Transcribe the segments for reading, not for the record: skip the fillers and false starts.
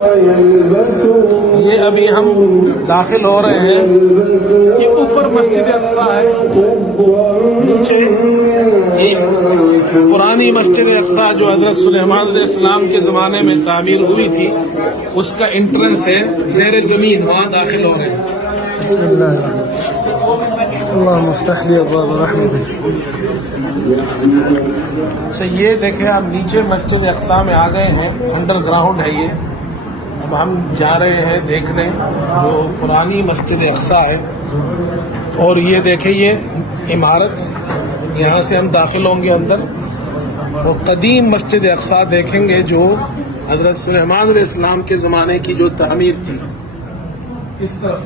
یہ ابھی ہم داخل ہو رہے ہیں. یہ اوپر مسجد اقصی ہے, نیچے ایک پرانی مسجد اقصی جو حضرت سلیمان علیہ السلام کے زمانے میں تعمیر ہوئی تھی, اس کا انٹرنس ہے زیر زمین, وہاں داخل ہو رہے ہیں. بسم اللہ اللہم افتح لی ابواب رحمتک. اچھا یہ دیکھیں آپ نیچے مسجد اقصی میں آ گئے ہیں, انڈر گراؤنڈ ہے یہ. اب ہم جا رہے ہیں دیکھنے جو پرانی مسجد اقصی ہے, اور یہ دیکھیں یہ عمارت, یہاں سے ہم داخل ہوں گے اندر, اور قدیم مسجد اقصی دیکھیں گے جو حضرت سلیمان علیہ السلام کے زمانے کی جو تعمیر تھی. اس طرف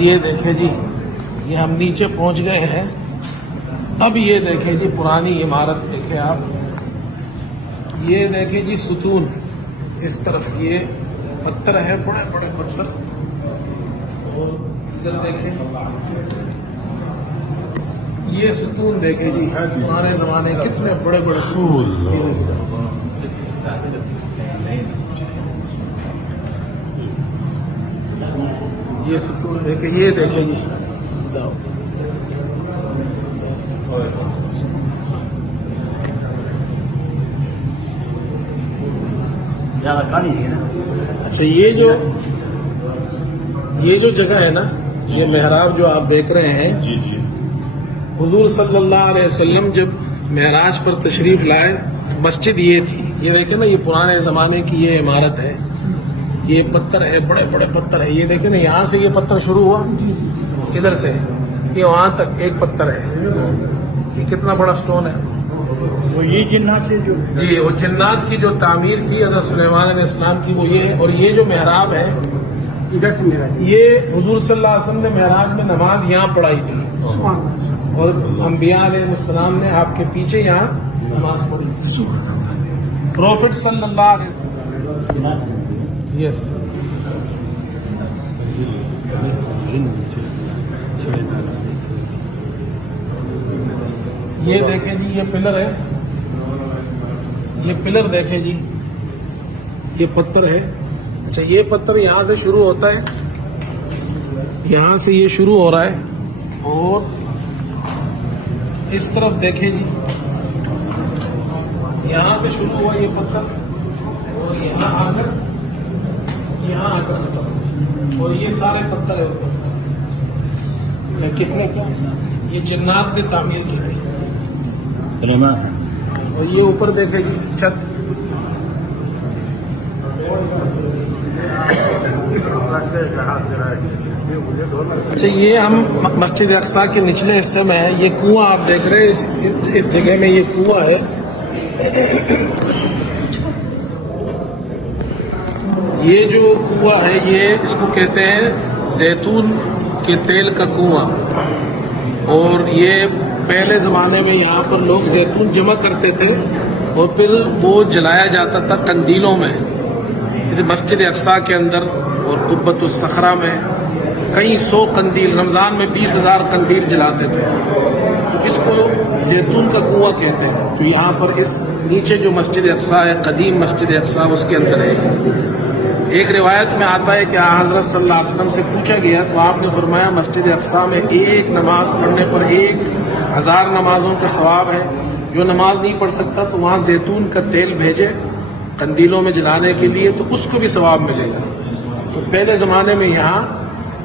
یہ دیکھیں جی, یہ ہم نیچے پہنچ گئے ہیں. اب یہ دیکھیں جی پرانی عمارت دیکھیں آپ, یہ دیکھیں جی ستون, اس طرف یہ پتھر ہے, بڑے بڑے پتھر, اور ادھر دیکھیں یہ ستون دیکھیں جی پرانے زمانے کتنے بڑے بڑے ستون. یہ ستون دیکھیں, یہ دیکھیں جی اچھا یہ جو جگہ ہے نا, یہ محراب جو آپ دیکھ رہے ہیں, حضور صلی اللہ علیہ وسلم جب معراج پر تشریف لائے مسجد یہ تھی. یہ دیکھیں نا, یہ پرانے زمانے کی یہ عمارت ہے, یہ پتھر ہے, بڑے بڑے پتھر ہے. یہ دیکھیں نا, یہاں سے یہ پتھر شروع ہوا, ادھر سے یہ وہاں تک ایک پتھر ہے. یہ کتنا بڑا سٹون ہے. وہ یہ جنات سے جو جی وہ جنات کی جو تعمیر کی حضرت سلیمان علیہ السلام کی وہ یہ ہے. اور یہ جو محراب ہے, ادھر سے میرا یہ حضور صلی اللہ علیہ وسلم نے محراب میں نماز یہاں پڑھائی تھی, اور انبیاء علیہ السلام نے آپ کے پیچھے یہاں نماز پڑھی تھی. پروفٹ صلی اللہ علیہ وسلم. یس یہ دیکھیں جی, یہ پلر ہے, یہ پلر دیکھیں جی, یہ پتھر ہے. اچھا یہ پتھر یہاں سے شروع ہوتا ہے, یہاں سے یہ شروع ہو رہا ہے, اور اس طرف دیکھیں جی, یہاں سے شروع ہوا یہ پتھر, اور یہاں آ کر اور یہ سارے پتھر ہے اوپر. کس نے کیا, یہ جنات نے تعمیر کی تھی. اور یہ اوپر دیکھیں گی چھت, اچھا یہ ہم مسجد اقصی کے نچلے حصے میں ہیں. یہ کنواں آپ دیکھ رہے ہیں, اس جگہ میں یہ کنواں ہے. یہ جو کنواں ہے یہ اس کو کہتے ہیں زیتون کے تیل کا کنواں. اور یہ پہلے زمانے میں یہاں پر لوگ زیتون جمع کرتے تھے, اور پھر وہ جلایا جاتا تھا قندیلوں میں. مسجد اقصی کے اندر اور قبۃ الصخرہ میں کئی سو قندیل, رمضان میں 20,000 قندیل جلاتے تھے. تو اس کو زیتون کا کنواں کہتے ہیں, جو یہاں پر اس نیچے جو مسجد اقصی ہے, قدیم مسجد اقصی, اس کے اندر ہے. ایک روایت میں آتا ہے کہ حضرت صلی اللہ علیہ وسلم سے پوچھا گیا تو آپ نے فرمایا مسجد اقصی میں ایک نماز پڑھنے پر 1,000 نمازوں کا ثواب ہے. جو نماز نہیں پڑھ سکتا تو وہاں زیتون کا تیل بھیجے قندیلوں میں جلانے کے لیے, تو اس کو بھی ثواب ملے گا. تو پہلے زمانے میں یہاں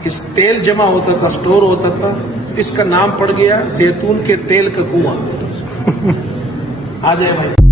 اس تیل جمع ہوتا تھا, سٹور ہوتا تھا, اس کا نام پڑ گیا زیتون کے تیل کا کنواں. آ جائے بھائی.